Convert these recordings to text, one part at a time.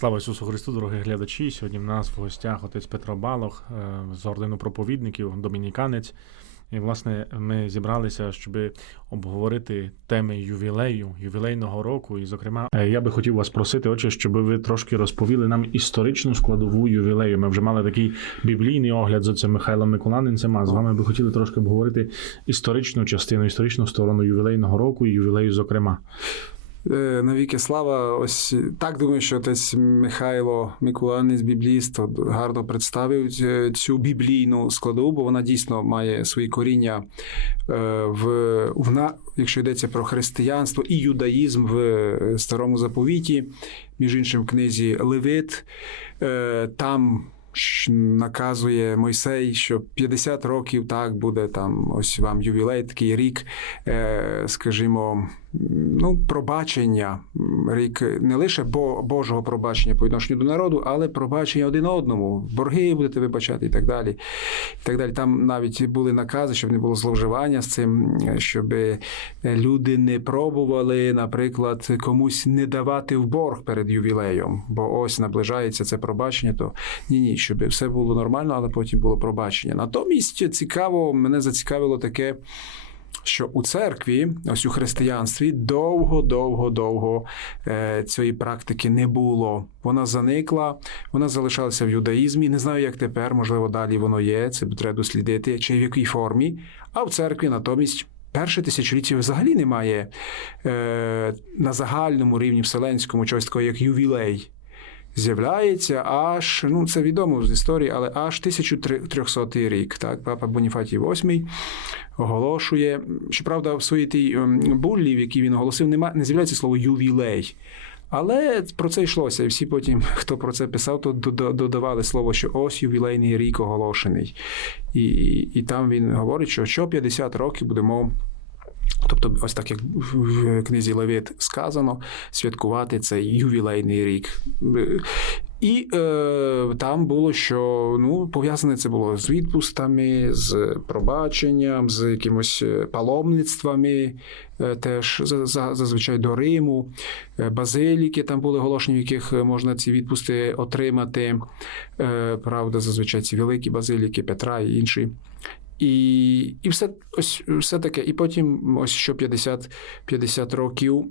Слава Ісусу Христу, дорогі глядачі. Сьогодні в нас в гостях отець Петро Балох е, з ордену проповідників, домініканець. І, власне, ми зібралися, щоб обговорити теми ювілею, ювілейного року. І, зокрема, е, я би хотів вас просити, отче, щоб ви трошки розповіли нам історичну складову ювілею. Ми вже мали такий біблійний огляд з отцем Михайлом Миколанинцем. А з вами би хотіли трошки обговорити історичну частину, історичну сторону ювілейного року і ювілею, зокрема. Е, Навіки слава, ось так думаю, що отець Михайло Микуланець, бібліст, гарно представив е, цю біблійну складову, бо вона дійсно має свої коріння е, в, в якщо йдеться про християнство і юдаїзм в е, старому заповіті, між іншим в книзі Левит. Е, Там наказує Мойсей, що 50 років так буде там ось вам ювілей, такий рік, е, скажімо, ну, пробачення, рік не лише бо, Божого пробачення по відношенню до народу, але пробачення один одному, борги будете вибачати і так далі. І так далі. Там навіть були накази, щоб не було зловживання з цим, щоб люди не пробували, наприклад, комусь не давати в борг перед ювілеєм, бо ось наближається це пробачення, то ні, ні, щоб все було нормально, але потім було пробачення. Натомість цікаво, мене зацікавило таке. Що у церкві, ось у християнстві, довго, довго, довго е, цієї практики не було. Вона заникла, вона залишалася в юдаїзмі. Не знаю, як тепер, можливо, далі воно є. Це треба дослідити, чи в якій формі. А в церкві натомість. Перше тисячоліття взагалі немає е, на загальному рівні вселенському чогось такого, як ювілей. З'являється аж, ну це відомо з історії, але аж 1300 рік. Так, папа Боніфатій VIII оголошує. Щоправда, в своїй тій ем, буллі, в якій він оголосив, нема, не з'являється слово ювілей. Але про це йшлося, і всі потім, хто про це писав, то додавали слово, що ось ювілейний рік оголошений. І, і, і там він говорить, що що 50 років будемо. Тобто, ось так як в книзі Левит сказано, святкувати цей ювілейний рік. І е, там було, що ну, пов'язане це було з відпустами, з пробаченням, з якимось паломництвами, е, теж зазвичай до Риму, е, базиліки там були оголошені, в яких можна ці відпусти отримати. Е, правда, зазвичай ці великі базиліки Петра і інші. І і все ось все таке. І потім, ось що 50 50 років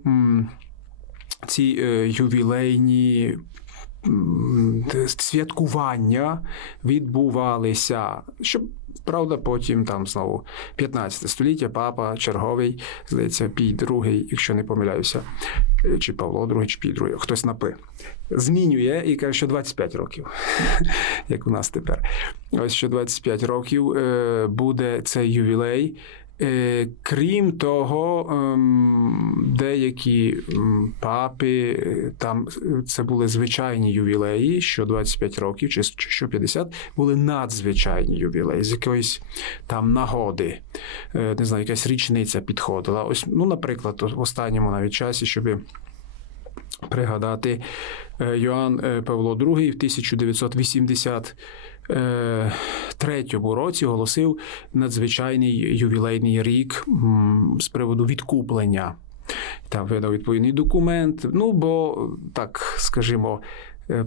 ці е, ювілейні святкування відбувалися. Щоб Правда, потім там знову 15 століття, папа черговий, здається, Пій другий, якщо не помиляюся, чи Павло другий, чи Пій другий, хтось на Пи. Змінює і каже, що 25 років, як у нас тепер. Ось що 25 років буде цей ювілей. Крім того, деякі папи, там це були звичайні ювілеї, що 25 років, чи що 50, були надзвичайні ювілеї з якоїсь там нагоди. Не знаю, якась річниця підходила. Ось, ну, наприклад, в останньому навіть часі, щоб пригадати, Йоанн Павло II в 1980 третьому році оголосив надзвичайний ювілейний рік з приводу відкуплення. Там видав відповідний документ. Ну, бо так скажімо.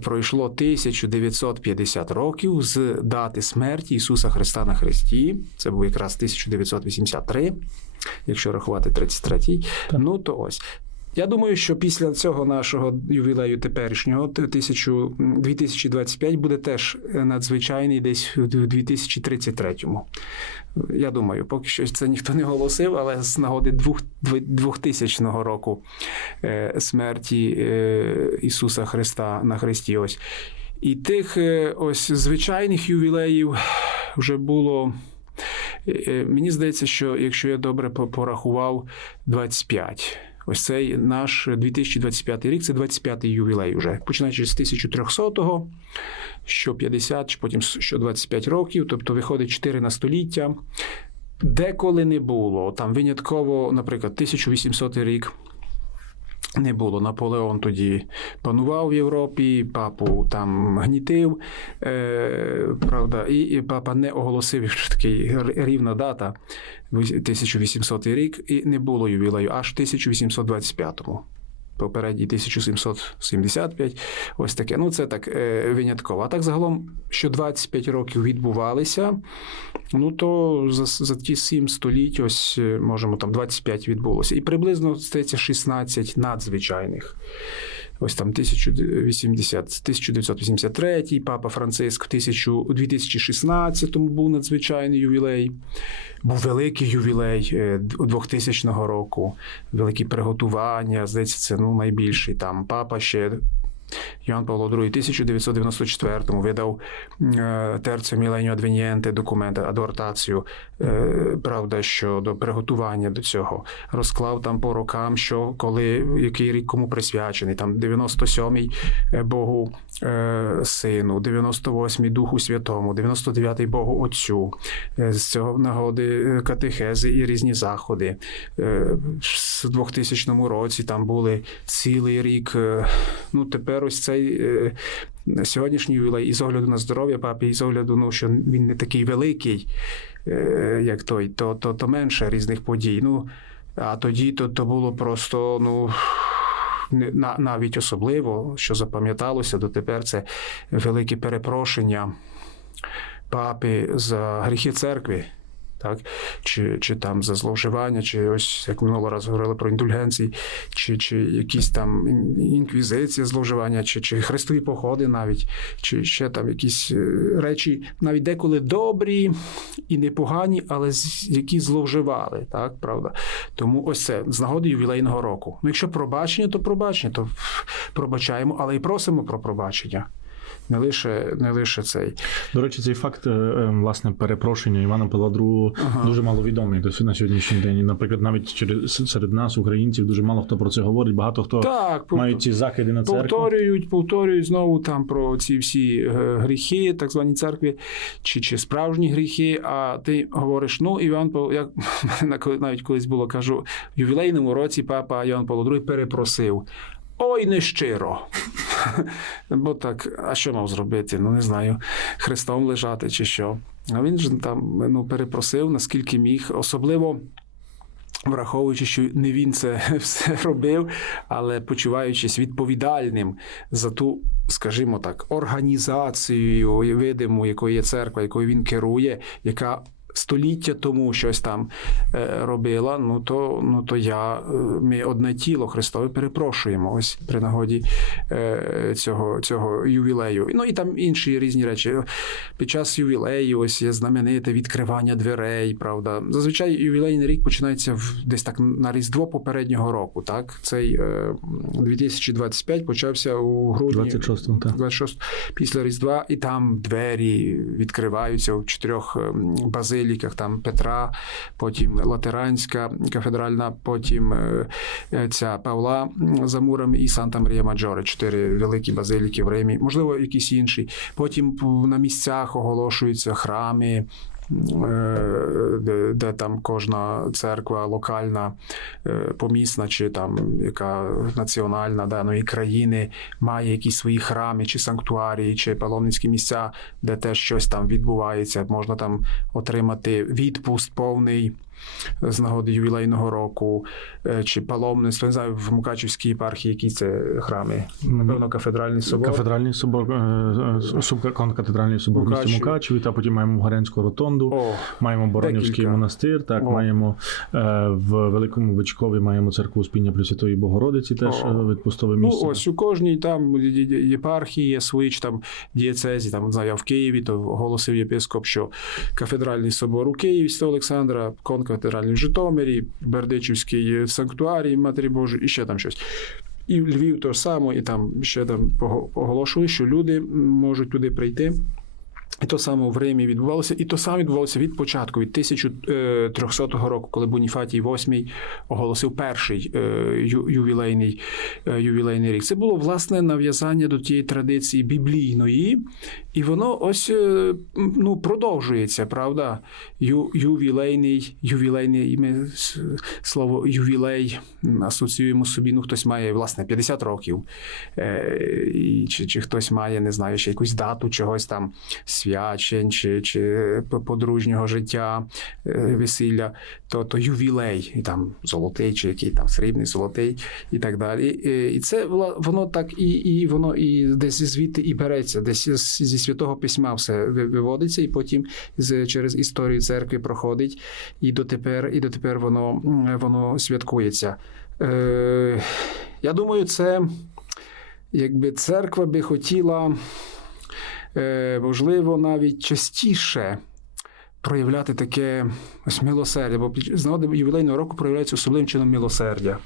Пройшло 1950 років з дати смерті Ісуса Христа на Христі. Це був якраз 1983, якщо рахувати 33-й. Ну то ось я думаю, що після цього нашого ювілею теперішнього 2025 буде теж надзвичайний десь у 2033-му. Я думаю, поки що це ніхто не голосив, але з нагоди 2000 року е, смерті е, Ісуса Христа на Христі. Ось. І тих е, ось звичайних ювілеїв вже було. Мені здається, що якщо я добре порахував 25. Ось цей наш 2025 рік це 25-й ювілей вже, починаючи з 1300-го, що 50, потім що 25 років, тобто виходить 4 на століття. Деколи не було. Там винятково, наприклад, 1800 рік. Не було. Наполеон тоді панував в Європі, папу там гнітив. Е, правда, і, і папа не оголосив, що такий рівна дата 1800 рік, і не було ювілею аж 1825-му. Попередній 1775, ось таке. Ну, це так е, винятково. А так загалом, що 25 років відбувалися, ну то за, за ті 7 століть, ось е, можемо там 25 відбулося. І приблизно стається 16 надзвичайних. Ось там 1080, 1983, папа Франциск в 1000 у 2016 був надзвичайний ювілей. Був великий ювілей е, 2000 року, великі приготування. Здається, це ну, найбільший там. Папа ще Йоанн Павло II 1994-му видав е, Міленю Адвенієнте документ, адортацію, е, правда, щодо приготування до цього. Розклав там по рокам, що коли, який рік кому присвячений. Там 97-й е, Богу Сину, 98-й Духу Святому, 99-й Богу Отцю. Е, З цього нагоди е, катехези і різні заходи. Е, В 2000 році там були цілий рік. е, Ну, тепер ось цей е, сьогоднішній ювілей, і з огляду на здоров'я папи, і з огляду, ну, що він не такий великий, е, як той, то, то, то менше різних подій. Ну, а тоді то, то було просто, ну. Навіть особливо, що запам'яталося дотепер, це велике перепрошення папи за гріхи церкви, так? Чи, чи там за зловживання, чи ось як минулого разу говорили про індульгенції, чи, чи якісь там ін- інквізиції зловживання, чи, чи хрестові походи навіть, чи ще там якісь е, речі, навіть деколи добрі і непогані, але які зловживали, так, правда? Тому ось це з нагоди ювілейного року. Ну, якщо пробачення, то пробачення, то пробачаємо, але і просимо про пробачення. Не лише, не лише цей. До речі, цей факт е, е, власне перепрошення Івана Павла II Ага. дуже мало відомий до на сьогоднішній день. Наприклад, навіть через серед нас, українців, дуже мало хто про це говорить. Багато хто Так, мають ці закиди на церкву. Повторюють, повторюють знову там про ці всі е, гріхи, так звані церкві, чи, чи справжні гріхи. А ти говориш, ну, Іван Павло, як навіть колись було кажу, в ювілейному році папа Іван Павло II перепросив. Ой, не щиро. Бо так, а що мав зробити? Ну, не знаю, хрестом лежати чи що. А він ж там ну, перепросив, наскільки міг, особливо. Враховуючи, що не він це все робив, але почуваючись відповідальним за ту, скажімо так, організацію видиму, якою є церква, якою він керує, яка століття тому щось там е, робила, ну то, ну то я, е, ми одне тіло Христове перепрошуємо ось при нагоді е, цього, цього ювілею. Ну і там інші різні речі. Під час ювілею ось є знамените відкривання дверей, правда. Зазвичай ювілейний рік починається в, десь так на Різдво попереднього року. Так? Цей е, 2025 почався у грудні. 26-го, так. 26 після Різдва, і там двері відкриваються в чотирьох ем, базиліках, там Петра, потім Латеранська кафедральна, потім е, ця Павла за Муром і Санта Марія Маджоре, чотири великі базиліки в Римі, можливо, якісь інші. Потім на місцях оголошуються храми. Е, Де, де там кожна церква локальна, е, помісна чи там яка національна даної країни має якісь свої храми, чи санктуарії, чи паломницькі місця, де теж щось там відбувається. Можна там отримати відпуст повний з нагоди ювілейного року, е, чи паломництво. Не знаю, в Мукачівській єпархії які це храми. Напевно, кафедральний собор. Кафедральний собор, е, е, кафедральний собор в місті Мукачеві. Та потім маємо Горянську ротонду. О, Маємо Боронівський Декілька. монастир, так О. маємо в Великому Бичкові маємо церкву Успіння Пресвятої Богородиці, теж відпустове Ну, ось у кожній там єпархії є свої чи там дієцезі, там не знаю, я в Києві, то оголосив єпископ, що кафедральний собор у Києві Святого Олександра, конкафедральний в Житомирі, Бердичівський санктуарій Матері Божої і ще там щось. І Львів то ж само, і там ще там оголошували, що люди можуть туди прийти. І то саме в Римі відбувалося, і то саме відбувалося від початку, від 1300 року, коли Боніфатій VIII оголосив перший е, ювілейний, е, ювілейний рік. Це було власне нав'язання до тієї традиції біблійної, і воно ось е, ну, продовжується, правда? Ю, ювілейний, ювілейний, ми слово ювілей асоціюємо собі. Ну, хтось має власне 50 років, е, чи, чи хтось має, не знаю, ще якусь дату чогось там свячень чи, чи подружнього життя, е, весілля, то, то ювілей, і там золотий, чи який там срібний, золотий і так далі. І це воно так і, і воно і десь звідти і береться, десь зі святого письма все виводиться, і потім через історію церкви проходить, і дотепер, і дотепер воно, воно святкується. Е, я думаю, це якби церква би хотіла, можливо, навіть частіше проявляти таке ось милосердя, бо з ювілейного року проявляється особливим чином милосердя.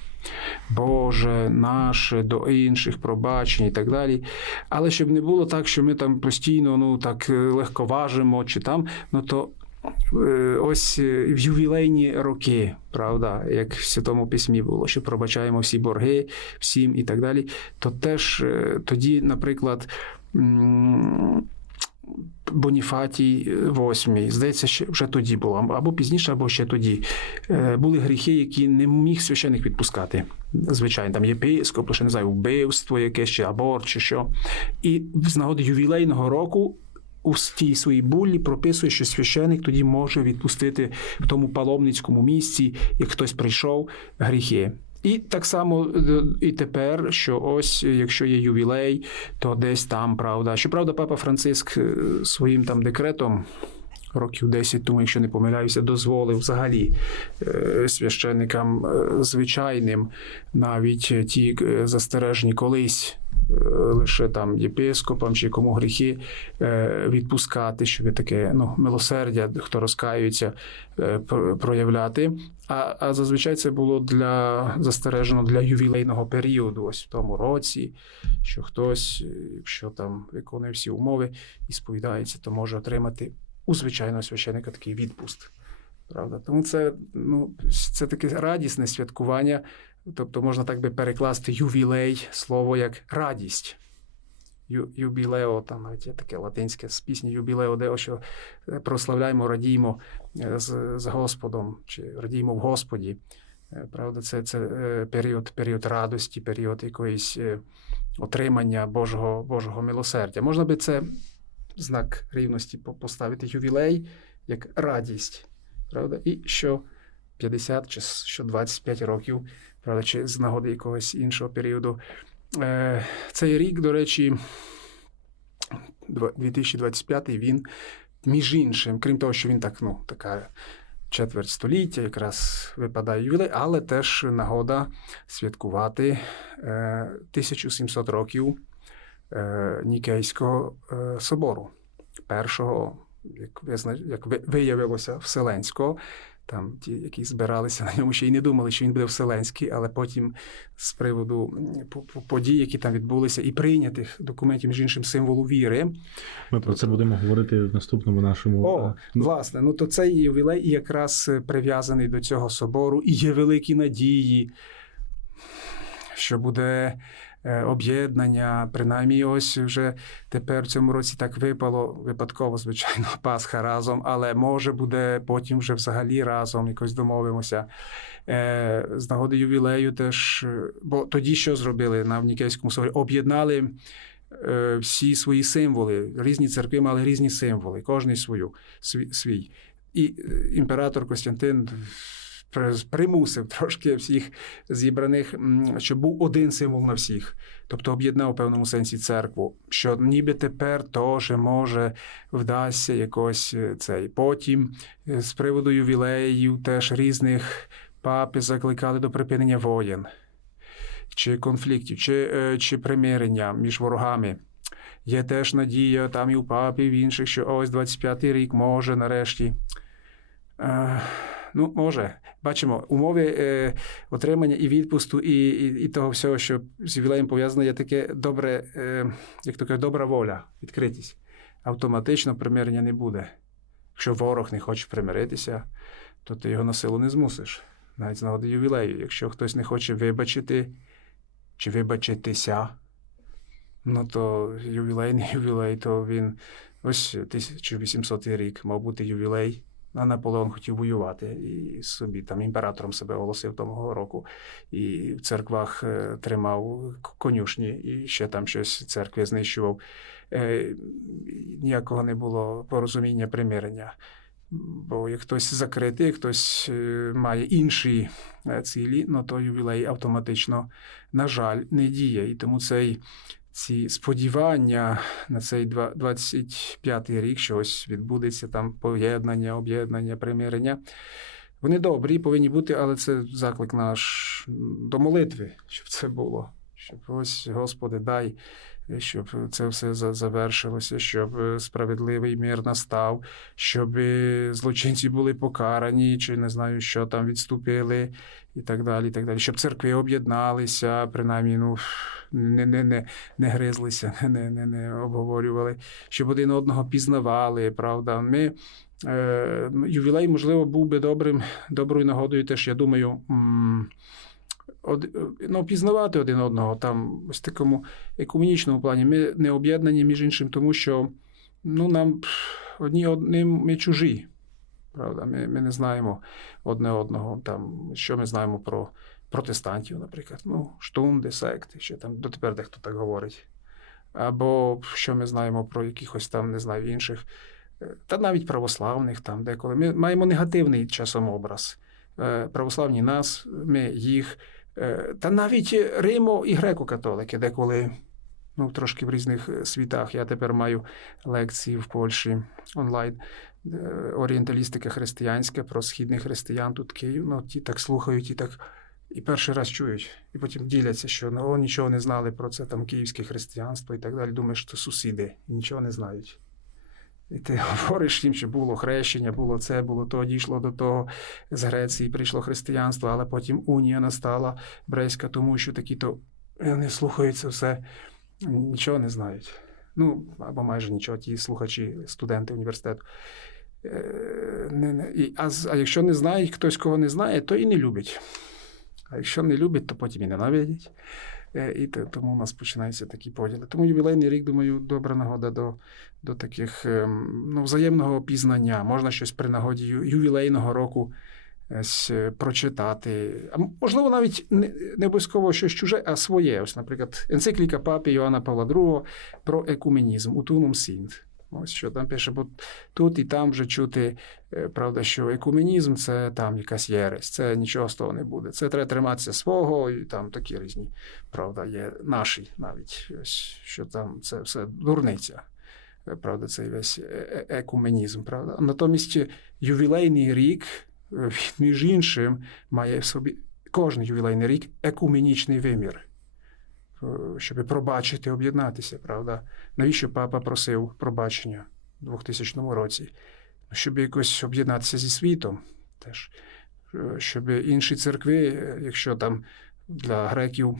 Боже, наше до інших пробачення і так далі. Але щоб не було так, що ми там постійно ну, так е, легковажимо чи там, ну то е, ось е, в ювілейні роки, правда, як в Святому Письмі було, що пробачаємо всі борги, всім і так далі, то теж е, тоді, наприклад. Боніфатій VIII, здається, ще вже тоді було, або пізніше, або ще тоді. Е, Були гріхи, які не міг священик відпускати. Звичайно, там єпископ, ще не знаю, вбивство якесь, чи аборт, чи що. І з нагоди ювілейного року у тій своїй буллі прописує, що священик тоді може відпустити в тому паломницькому місці, як хтось прийшов, гріхи. І так само е, і тепер, що ось якщо є ювілей, то десь там, правда. Щоправда, папа Франциск е, своїм там декретом. Років 10 тому, якщо не помиляюся, дозволив взагалі е, священникам е, звичайним навіть е, ті застережні колись е, лише там єпископам чи кому гріхи е, відпускати, щоб таке ну, милосердя, хто розкаюється, е, проявляти. А, а зазвичай це було для застережено для ювілейного періоду, ось в тому році, що хтось, е, якщо там виконує всі умови і сповідається, то може отримати у звичайного священика такий відпуст. Правда? Тому це, ну, це таке радісне святкування. Тобто можна так би перекласти ювілей, слово як радість. Юбілео, там навіть є таке латинське з пісні юбілео, де що е, прославляємо, радіємо е, з, з Господом, чи радіємо в Господі. Е, Правда, це, це період, період радості, період якоїсь отримання Божого, Божого милосердя. Можна би це знак рівності поставити ювілей як радість, правда? І що 50 чи що 25 років, правда, чи з нагоди якогось іншого періоду. Е, Цей рік, до речі, 2025 він, між іншим, крім того, що він так, ну, така четверть століття, якраз випадає ювілей, але теж нагода святкувати е, 1700 років е, Нікейського е, собору, першого, як виявилося, Вселенського. Там ті, які збиралися на ньому, ще й не думали, що він буде вселенський, але потім з приводу подій, які там відбулися, і прийнятих документів, між іншим, символу віри. Ми про це будемо говорити в наступному нашому. О, е, власне, ну то цей ювілей якраз е, прив'язаний до цього собору, і є великі надії, що буде об'єднання. Принаймні, ось вже тепер в цьому році так випало випадково, звичайно, Пасха разом, але може буде потім вже взагалі разом якось домовимося. Е, З нагоди ювілею теж, е, бо тоді що зробили на Нікейському соборі? Об'єднали е, всі свої символи. Різні церкви мали різні символи, кожний свою, свій. І е, імператор Костянтин примусив трошки всіх зібраних, щоб був один символ на всіх. Тобто об'єднав у певному сенсі церкву, що ніби тепер теж може вдасться якось е, цей. Потім е, з приводу ювілеїв теж різних папи закликали до припинення воєн чи конфліктів, чи, е, чи примирення між ворогами. Є теж надія там і у папі, і в інших, що ось 25-й рік може нарешті. Е, ну, може. Бачимо, умови е, отримання і відпусту, і, і, і того всього, що з ювілеєм пов'язано, є таке добре, е, як кажуть, добра воля, відкритість. автоматично примирення не буде. Якщо ворог не хоче примиритися, то ти його на силу не змусиш. Навіть з нагоди ювілею. Якщо хтось не хоче вибачити чи вибачитися, ну то ювілейний ювілей, то він ось 1800 рік мав бути ювілей. А Наполеон хотів воювати і собі там імператором себе оголосив того року. І в церквах е, тримав конюшні, і ще там щось церкви знищував. Е, Ніякого не було порозуміння примирення. Бо як хтось закритий, хтось е, має інші цілі, ну то ювілей автоматично, на жаль, не діє. І тому цей, ці сподівання на цей два- 25-й рік, що ось відбудеться там поєднання, об'єднання, примирення. Вони добрі, повинні бути, але це заклик наш до молитви, щоб це було. Щоб ось, Господи, дай, щоб це все завершилося, щоб е, справедливий мир настав, щоб е, злочинці були покарані, чи не знаю, що там відступили, і так далі. і так далі. Щоб церкви об'єдналися, принаймні, ну, не, не, не, не гризлися, не, не, не обговорювали, щоб один одного пізнавали, правда. Ми, е, ювілей, можливо, був би добрим, доброю нагодою теж, я думаю, од, ну, пізнавати один одного там ось такому екуменічному плані. Ми не об'єднані між іншим, тому що ну, нам одні одним ми чужі. Правда, ми, ми не знаємо одне одного. Там, що ми знаємо про протестантів, наприклад. Ну, штунди, секти, ще там дотепер дехто так говорить. Або що ми знаємо про якихось там, не знаю, інших, е, та навіть православних там деколи. Ми маємо негативний часом образ. Е, Православні нас, ми їх. Е, Та навіть Римо і греко-католики, деколи ну, трошки в різних е, світах. Я тепер маю лекції в Польщі онлайн. е, Орієнталістика християнська про східних християн тут Київ. Ну, ті так слухають і так. І перший раз чують, і потім діляться, що ну, нічого не знали про це там київське християнство і так далі. Думаєш, що сусіди і нічого не знають. І ти говориш їм, що було хрещення, було це, було то, дійшло до того. З Греції прийшло християнство, але потім унія настала Брейська, тому що такі-то вони слухають це все, нічого не знають. Ну, або майже нічого, ті слухачі, студенти університету. Е, А, а якщо не знають, хтось кого не знає, то і не любить. А якщо не любить, то потім і ненавидять. Е, І тому у нас починаються такі поділи. Тому ювілейний рік, думаю, добра нагода до, до таких ем, ну, взаємного пізнання. Можна щось при нагоді ювілейного року прочитати. А можливо, навіть не, обов'язково щось чуже, а своє. Ось, наприклад, енцикліка папи Йоанна Павла II про екуменізм Утунум Сінт. Ось що там пише, бо тут і там вже чути, е, правда, що екуменізм це там якась єресь, це нічого з того не буде. Це треба триматися свого, і там такі різні, правда, є наші навіть, ось, що там це все дурниця. Е, Правда, цей весь е- е- екуменізм, правда. Натомість ювілейний рік, між іншим, має в собі кожен ювілейний рік екуменічний вимір. Е, Щоб пробачити, об'єднатися, правда. Навіщо папа просив пробачення у 2000 році? Ну, Щоб якось об'єднатися зі світом теж. Е, Щоб інші церкви, е, якщо там для греків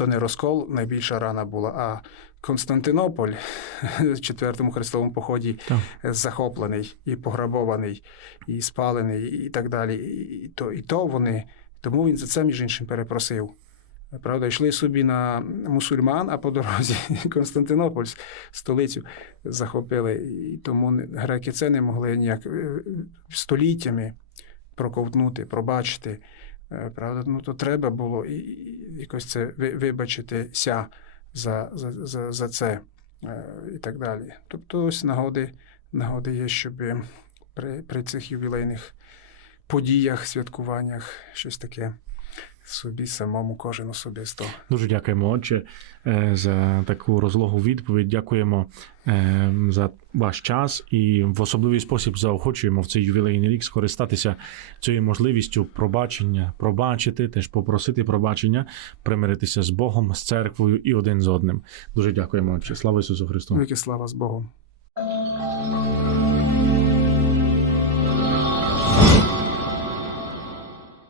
то не розкол найбільша рана була, а Константинополь в четвертому хрестовому поході Так. захоплений і пограбований, і спалений, і так далі. І то, і то вони, тому він за це, між іншим, перепросив. Правда, йшли собі на мусульман, а по дорозі Константинополь, столицю, захопили. І тому греки це не могли ніяк е, століттями проковтнути, пробачити. Е, Правда, ну то треба було і- якось це ви- вибачитися за, за, за, за це е, і так далі. Тобто ось нагоди, нагоди є, щоб при, при цих ювілейних подіях, святкуваннях щось таке собі самому кожен особисто. Дуже дякуємо, отче, е, за таку розлогу відповідь. Дякуємо е, за ваш час і в особливий спосіб заохочуємо в цей ювілейний рік скористатися цією можливістю пробачення, пробачити, теж попросити пробачення, примиритися з Богом, з церквою і один з одним. Дуже дякуємо, отче. Слава Ісусу Христу! Велике слава з Богом.